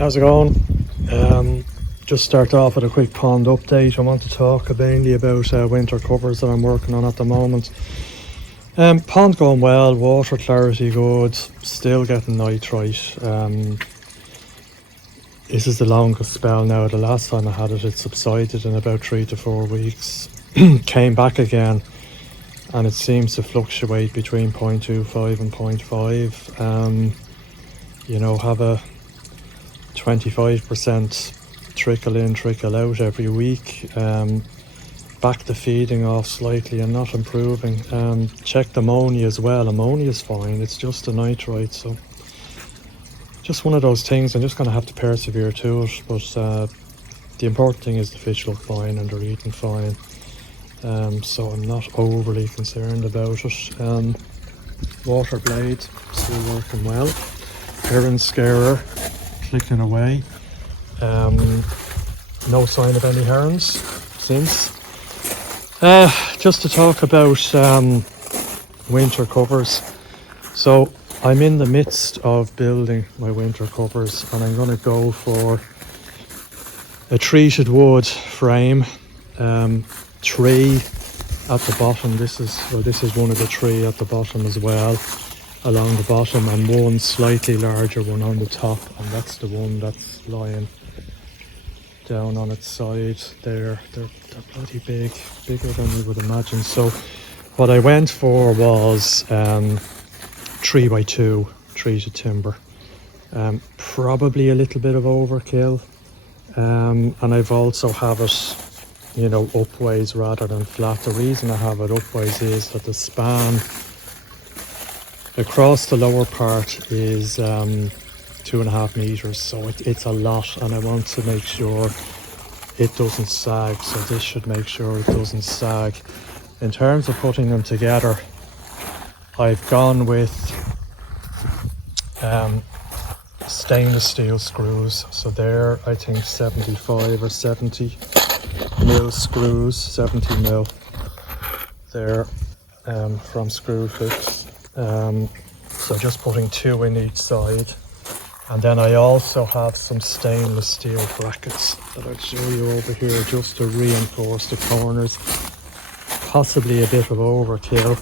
How's it going? Just start off with a quick pond update. I want to talk mainly about winter covers that I'm working on at the moment. Pond going well, water clarity good, still getting nitrite. This is the longest spell now. The last time I had it, it subsided in about 3 to 4 weeks. Came back again, and it seems to fluctuate between 0.25 and 0.5. Have a 25% trickle in, trickle out every week. Back to feeding off slightly and not improving. Checked ammonia as well. Ammonia's fine, it's just the nitrite, so just one of those things. I'm just going to have to persevere to it, but the important thing is the fish look fine and they're eating fine, so I'm not overly concerned about it. Water blade still working well. Heron scarer clicking away. No sign of any herons since. Just to talk about winter covers. So I'm in the midst of building my winter covers, and I'm going to go for a treated wood frame, tree at the bottom. This is one of the tree at the bottom as well, along the bottom, and one slightly larger one on the top, and that's the one that's lying down on its side there. They're bloody big, bigger than you would imagine. So what I went for was 3x2 treated timber. Probably a little bit of overkill, and I've also have it upways rather than flat. The reason I have it upways is that the span across the lower part is 2.5 meters, so it's a lot, and I want to make sure it doesn't sag, so this should make sure it doesn't sag. In terms of putting them together, I've gone with stainless steel screws, so they're I think 75 or 70 mil screws, 70 mil. They're from Screwfix. So just putting 2 in each side, and then I also have some stainless steel brackets that I'll show you over here just to reinforce the corners. Possibly a bit of overkill,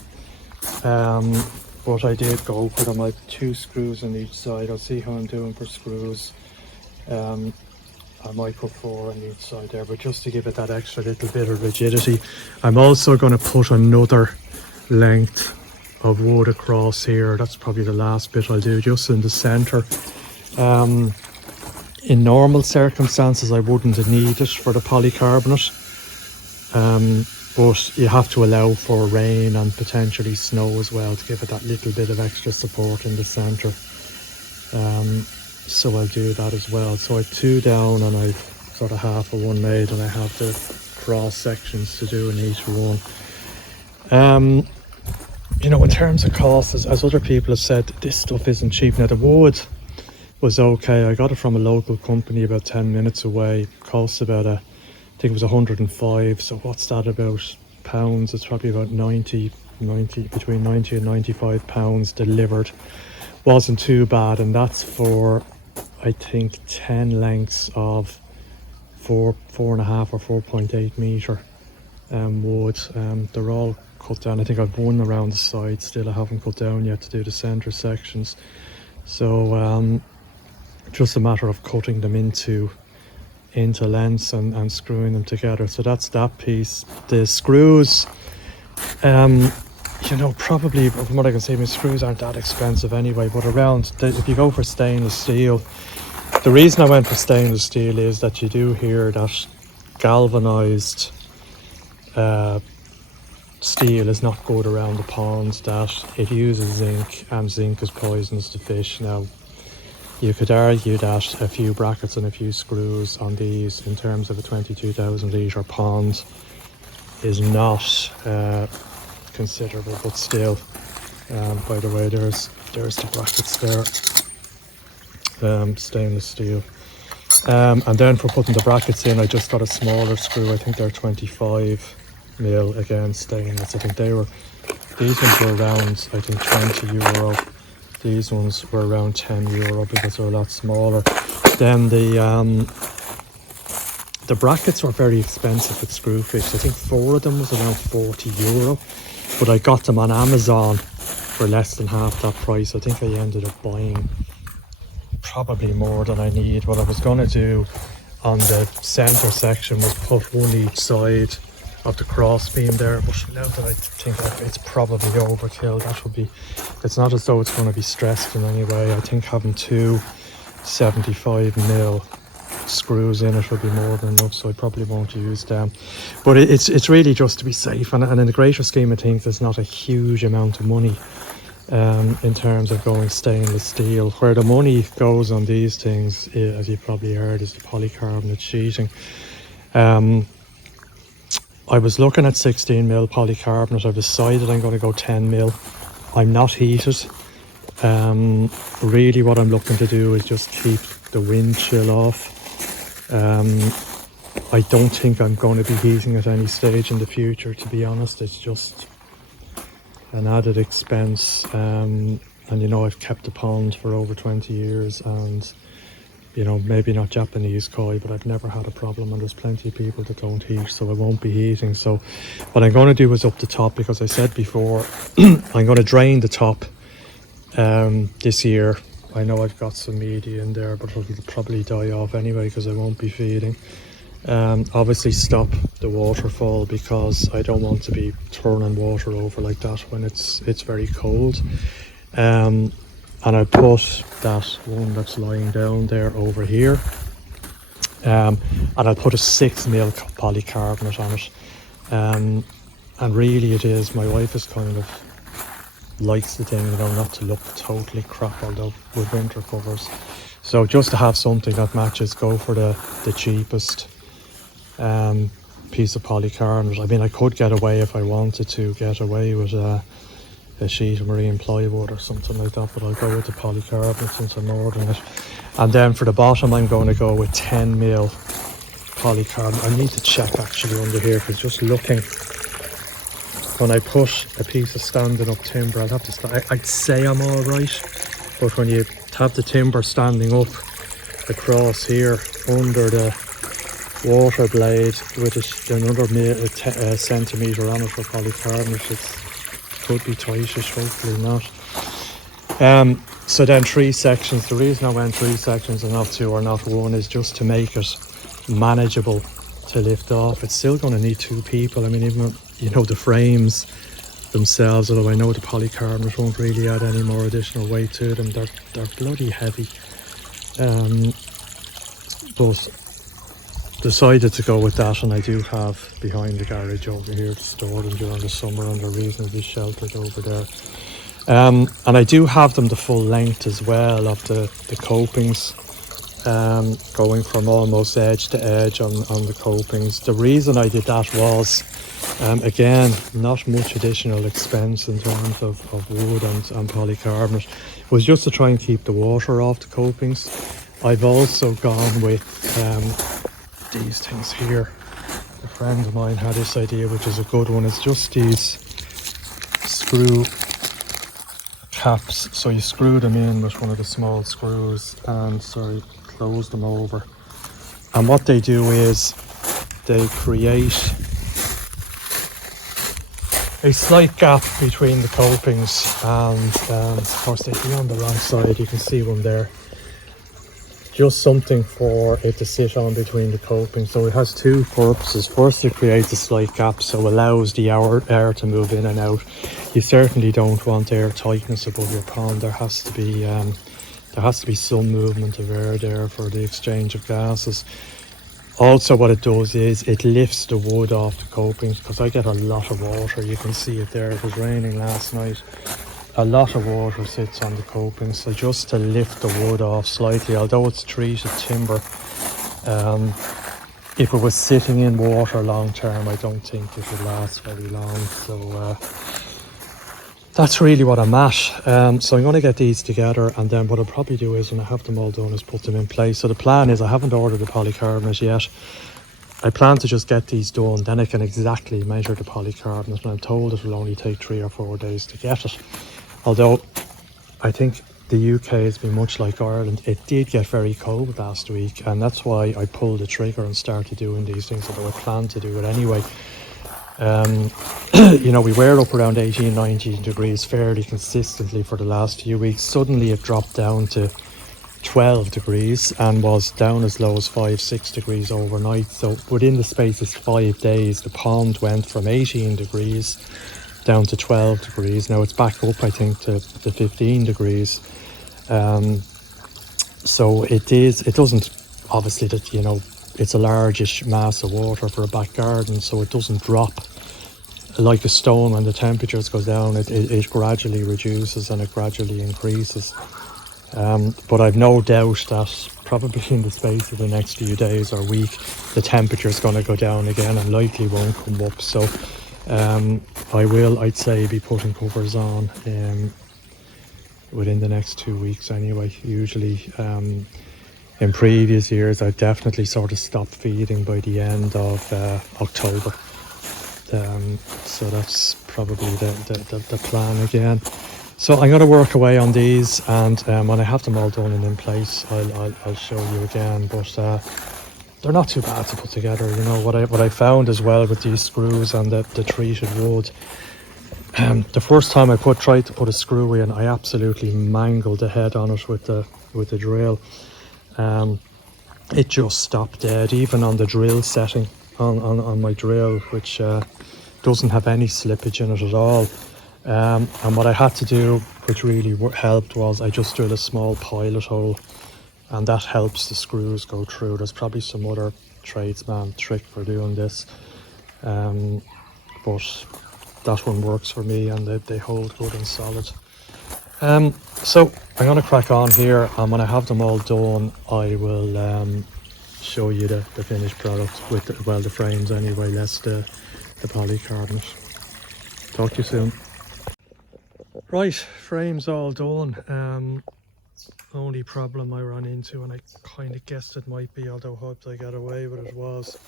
but I did go for them. I have 2 screws on each side. I'll see how I'm doing for screws. I might put 4 on each side there, but just to give it that extra little bit of rigidity. I'm also going to put another length of wood across here. That's probably the last bit I'll do, just in the center. In normal circumstances I wouldn't need it for the polycarbonate, but you have to allow for rain and potentially snow as well to give it that little bit of extra support in the center. So I'll do that as well. So I have 2 down, and I've sort of half of one made, and I have the cross sections to do in each one. In terms of cost, as other people have said, this stuff isn't cheap. Now the wood was okay. I got it from a local company about 10 minutes away. Cost about I think it was 105. So what's that about pounds? It's probably about 90, between 90 and 95 pounds delivered. Wasn't too bad, and that's for I think 10 lengths of 4.5 or 4.8 meter wood. They're all cut down. I think I've one around the side still. I haven't cut down yet to do the center sections. So just a matter of cutting them into lengths and screwing them together. So that's that piece. The screws, probably from what I can see, my screws aren't that expensive anyway, but if you go for stainless steel, the reason I went for stainless steel is that you do hear that galvanized steel is not good around the ponds, that it uses zinc, and zinc is poisonous to fish. Now you could argue that a few brackets and a few screws on these in terms of a 22,000 litre pond is not considerable, but still, by the way, there's the brackets there, stainless steel. And then for putting the brackets in, I just got a smaller screw. I think they're 25 mil, again stainless. I think these ones were around, I think, €20. These ones were around €10 because they're a lot smaller. Then the brackets were very expensive at Screwfix. I think 4 of them was around €40, but I got them on Amazon for less than half that price. I think I ended up buying probably more than I need. What I was going to do on the center section was put one each side of the cross beam there, but now that I think of it, it's probably overkill. That would be, it's not as though it's going to be stressed in any way. I think having two 75mm screws in it would be more than enough, so I probably won't use them. But it's really just to be safe, and in the greater scheme of things, there's not a huge amount of money in terms of going stainless steel. Where the money goes on these things, as you probably heard, is the polycarbonate sheeting. I was looking at 16mm polycarbonate. I've decided I'm going to go 10mm. I'm not heated. Really what I'm looking to do is just keep the wind chill off. I don't think I'm going to be heating at any stage in the future, to be honest. It's just an added expense, and you know, I've kept the pond for over 20 years, and you know, maybe not Japanese koi, but I've never had a problem, and there's plenty of people that don't heat, so I won't be heating. So what I'm going to do is up the top, because I said before I'm going to drain the top this year. I know I've got some media in there, but it'll probably die off anyway because I won't be feeding. Obviously stop the waterfall, because I don't want to be turning water over like that when it's very cold. And I put that one that's lying down there over here, and I'll put a 6mm polycarbonate on it. And really it is, my wife is kind of likes the thing, you know, not to look totally crap, although with winter covers. So just to have something that matches, go for the cheapest piece of polycarbonate. I mean, I could get away, if I wanted to get away with a sheet of marine plywood or something like that, but I'll go with the polycarbonate since I'm ordering it. And then for the bottom, I'm going to go with 10mm polycarbonate. I need to check actually under here, because just looking, when I put a piece of standing up timber, I'd have to I'd say I'm all right, but when you have the timber standing up across here under the water blade with another centimetre on it for polycarbonate, it could be tightish, hopefully not. So then 3 sections. The reason I went 3 sections and not 2 or not 1 is just to make it manageable to lift off. It's still going to need 2 people. I mean, even, you know, the frames themselves, although I know the polycarbonate won't really add any more additional weight to them, they're bloody heavy. But decided to go with that, and I do have behind the garage over here to store them during the summer, and they're reasonably sheltered over there. And I do have them the full length as well of the copings, going from almost edge to edge on the copings. The reason I did that was, again, not much additional expense in terms of wood and polycarbonate. It was just to try and keep the water off the copings. I've also gone with these things here. A friend of mine had this idea, which is a good one. It's just these screw caps. So you screw them in with one of the small screws and close them over. And what they do is they create a slight gap between the copings, and of course they'd be on the wrong side. You can see one there. Just something for it to sit on between the copings. So it has 2 purposes. First, it creates a slight gap, so allows the air to move in and out. You certainly don't want air tightness above your pond. There has to be some movement of air there for the exchange of gases. Also, what it does is it lifts the wood off the copings, because I get a lot of water. You can see it there. It was raining last night. A lot of water sits on the coping, so just to lift the wood off slightly, although it's treated timber, if it was sitting in water long term, I don't think it would last very long. So that's really what I'm at. So I'm going to get these together, and then what I'll probably do is, when I have them all done, is put them in place. So the plan is, I haven't ordered the polycarbonate yet. I plan to just get these done, then I can exactly measure the polycarbonate, and I'm told it will only take 3 or 4 days to get it. Although I think the UK has been much like Ireland. It did get very cold last week, and that's why I pulled the trigger and started doing these things, although I planned to do it anyway. You know, we were up around 18, 19 degrees fairly consistently for the last few weeks. Suddenly it dropped down to 12 degrees and was down as low as 5-6 degrees overnight. So within the space of 5 days, the pond went from 18 degrees down to 12 degrees. Now it's back up, I think, to 15 degrees. So it doesn't, obviously, that, you know, it's a largish mass of water for a back garden, so it doesn't drop like a stone. When the temperatures go down, it gradually reduces and it gradually increases. But I've no doubt that probably in the space of the next few days or week, the temperature's going to go down again and likely won't come up. So I will, I'd say, be putting covers on within the next 2 weeks anyway. Usually in previous years, I've definitely sort of stopped feeding by the end of October. So that's probably the plan again. So I'm going to work away on these, and when I have them all done and in place, I'll show you again. But they're not too bad to put together. You know, what I found as well with these screws and the treated wood. The first time I tried to put a screw in, I absolutely mangled the head on it with the drill. It just stopped dead, even on the drill setting on my drill, which doesn't have any slippage in it at all. And what I had to do, which really helped, was I just drilled a small pilot hole, and that helps the screws go through. There's probably some other tradesman trick for doing this, but that one works for me, and they hold good and solid. So I'm going to crack on here, and when I have them all done, I will show you the finished product with the frames anyway, less the polycarbonate. Talk to you soon. Right, frames all done. Only problem I ran into, and I kind of guessed it might be, although hoped I got away with it, was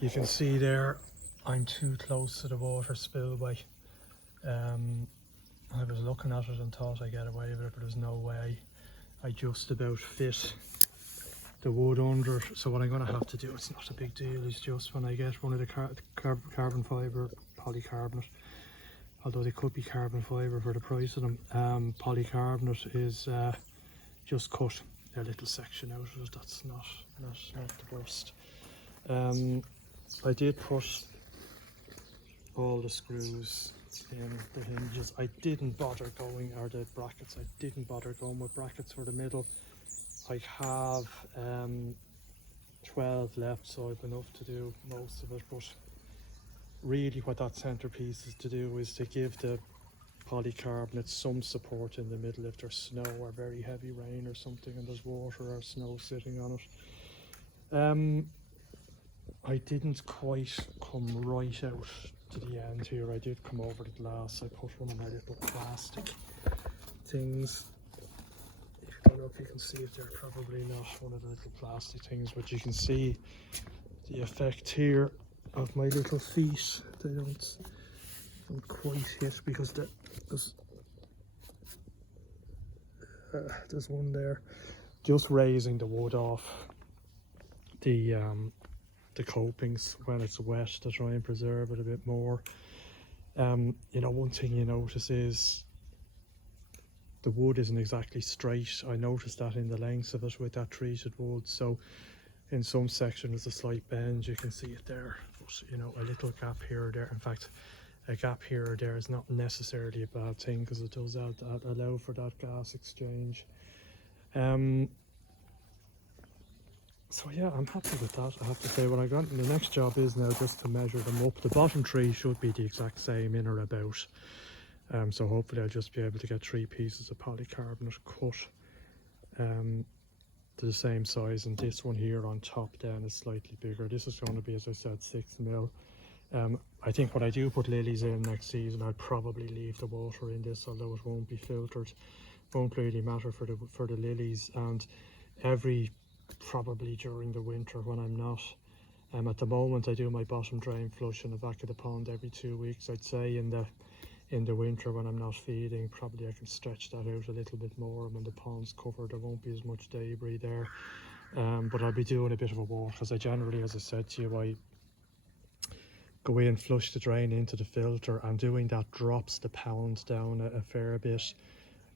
you can see there I'm too close to the water spillway. I was looking at it and thought I'd get away with it, but there's no way. I just about fit the wood under. So what I'm going to have to do, it's not a big deal, is just when I get one of the carbon fibre polycarbonate, although they could be carbon fibre for the price of them, polycarbonate is just cut a little section out of it. That's not the worst. I did put all the screws in the hinges. I didn't bother going, or the brackets, I didn't bother going with brackets for the middle. I have 12 left, so I've enough to do most of it. But really what that centerpiece is to do is to give the polycarbonate some support in the middle if there's snow or very heavy rain or something and there's water or snow sitting on it. I didn't quite come right out to the end here. I did come over the glass. I put one of my little plastic things. I don't know if you can see it there, probably not, one of the little plastic things, but you can see the effect here of my little feet. They don't quite hit because there's one there. Just raising the wood off the copings when it's wet to try and preserve it a bit more. You know, one thing you notice is the wood isn't exactly straight. I noticed that in the lengths of it with that treated wood. So in some sections there's a slight bend, you can see it there, but you know, a little gap here or there. In fact, a gap here or there is not necessarily a bad thing, because it does allow for that gas exchange. So yeah, I'm happy with that, I have to say. What I got, the next job is now just to measure them up. The bottom three should be the exact same in or about. So hopefully I'll just be able to get 3 pieces of polycarbonate cut to the same size, and this one here on top then is slightly bigger. This is going to be, as I said, 6mm. I think when I do put lilies in next season, I'll probably leave the water in this, although it won't be filtered. Won't really matter for the lilies. And probably during the winter when I'm not, at the moment I do my bottom drain flush in the back of the pond every 2 weeks. I'd say in in the winter when I'm not feeding. Probably I can stretch that out a little bit more. When the pond's covered, there won't be as much debris there. But I'll be doing a bit of a walk, because I generally, as I said to you, I go in, flush the drain into the filter, and doing that drops the pound down a fair bit.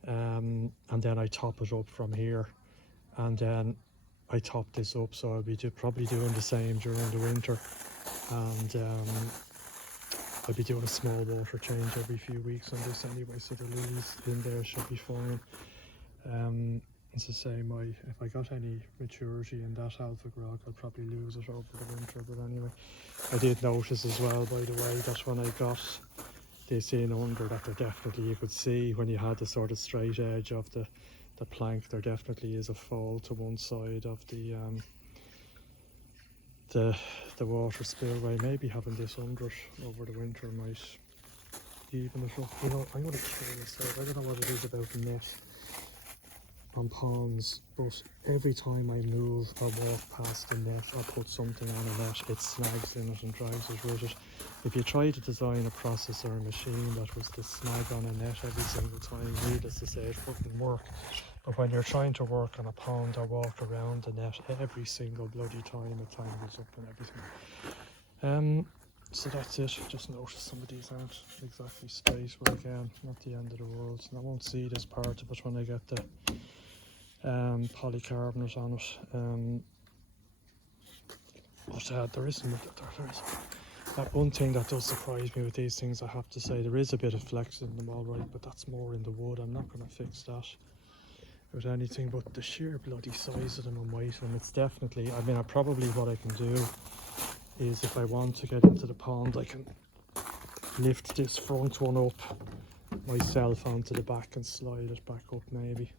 And then I top it up from here, and then I top this up, so I'll be probably doing the same during the winter. And I'll be doing a small water change every few weeks on this anyway, so the lilies in there should be fine. As I say, if I got any maturity in that alpha grog, I'll probably lose it over the winter. But anyway, I did notice as well, by the way, that when I got this in under, that there definitely, you could see when you had the sort of straight edge of the plank, there definitely is a fall to one side of the water spillway. Maybe having this under it over the winter might even it up. You know, I'm going to try this out. I don't know what it is about net on ponds, but every time I move or walk past the net or put something on a net, it snags in it and drives us with it. If you try to design a process or a machine that was to snag on a net every single time, needless to say, it wouldn't work. But when you're trying to work on a pond or walk around the net, every single bloody time it tangles up and everything. So that's it. Just noticed some of these aren't exactly straight, but again, not the end of the world. And I won't see this part of it when I get the polycarbonate on it. But there is one thing that does surprise me with these things, I have to say. There is a bit of flex in them, all right, but that's more in the wood. I'm not going to fix that with anything, but the sheer bloody size of them and weight of them, it's definitely, I mean, probably what I can do is, if I want to get into the pond, I can lift this front one up myself onto the back and slide it back up. Maybe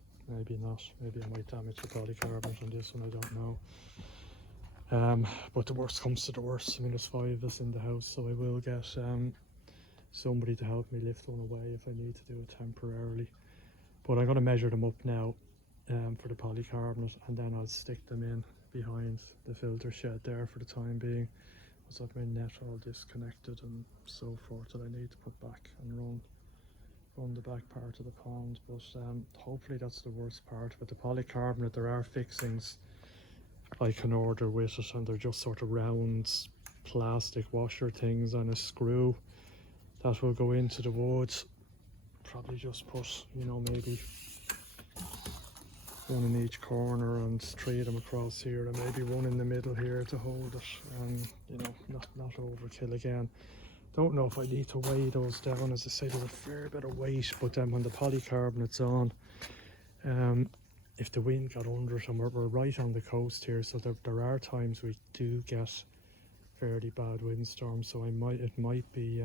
not. Maybe I might damage the polycarbonate on this one, I don't know. But the worst comes to the worst. I mean, there's 5 of us in the house, so I will get somebody to help me lift one away if I need to do it temporarily. But I'm going to measure them up now for the polycarbonate, and then I'll stick them in behind the filter shed there for the time being. So I've my net all disconnected and so forth that I need to put back and run the back part of the pond. But hopefully that's the worst part. With the polycarbonate, there are fixings I can order with it, and they're just sort of round plastic washer things on a screw that will go into the wood. Probably just put, you know, maybe one in each corner and 3 of them across here, and maybe one in the middle here to hold it, and you know, not overkill again. Don't know if I need to weigh those down. As I say, there's a fair bit of weight, but then when the polycarbonate's on, if the wind got under it, and we're right on the coast here, so there are times we do get fairly bad windstorms, so it might be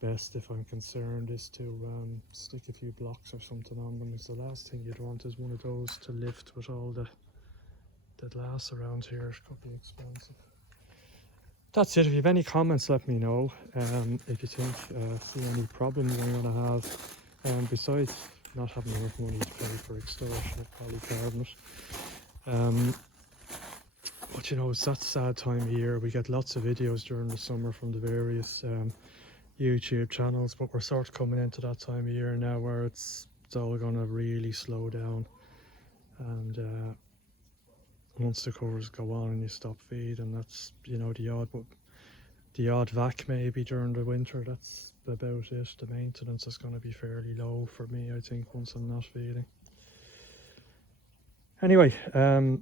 best, if I'm concerned, is to stick a few blocks or something on them. Because the last thing you'd want is one of those to lift with all the glass around here. It could be expensive. That's it. If you have any comments, let me know. If you think see any problems I'm going to have, besides not having enough money to pay for extortionate polycarbonate. But you know, it's that sad time of year. We get lots of videos during the summer from the various YouTube channels, but we're sort of coming into that time of year now where it's all going to really slow down. And once the covers go on and you stop feeding, that's, you know, the odd vac maybe during the winter. That's about it. The maintenance is going to be fairly low for me, I think, once I'm not feeding. Anyway,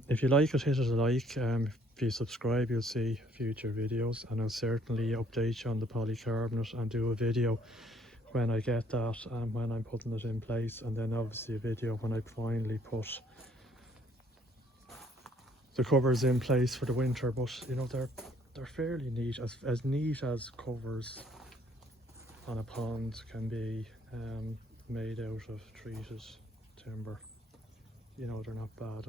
if you like it, hit it a like. If you subscribe, you'll see future videos, and I'll certainly update you on the polycarbonate and do a video when I get that and when I'm putting it in place, and then obviously a video when I finally put the covers in place for the winter. But you know, they're fairly neat, as neat as covers on a pond can be, made out of treated timber. You know, they're not bad.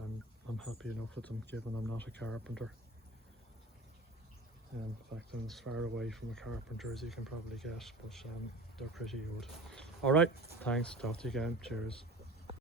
I'm happy enough with them, given I'm not a carpenter. In fact, I'm as far away from a carpenter as you can probably get, but they're pretty good. Alright, thanks, talk to you again, cheers.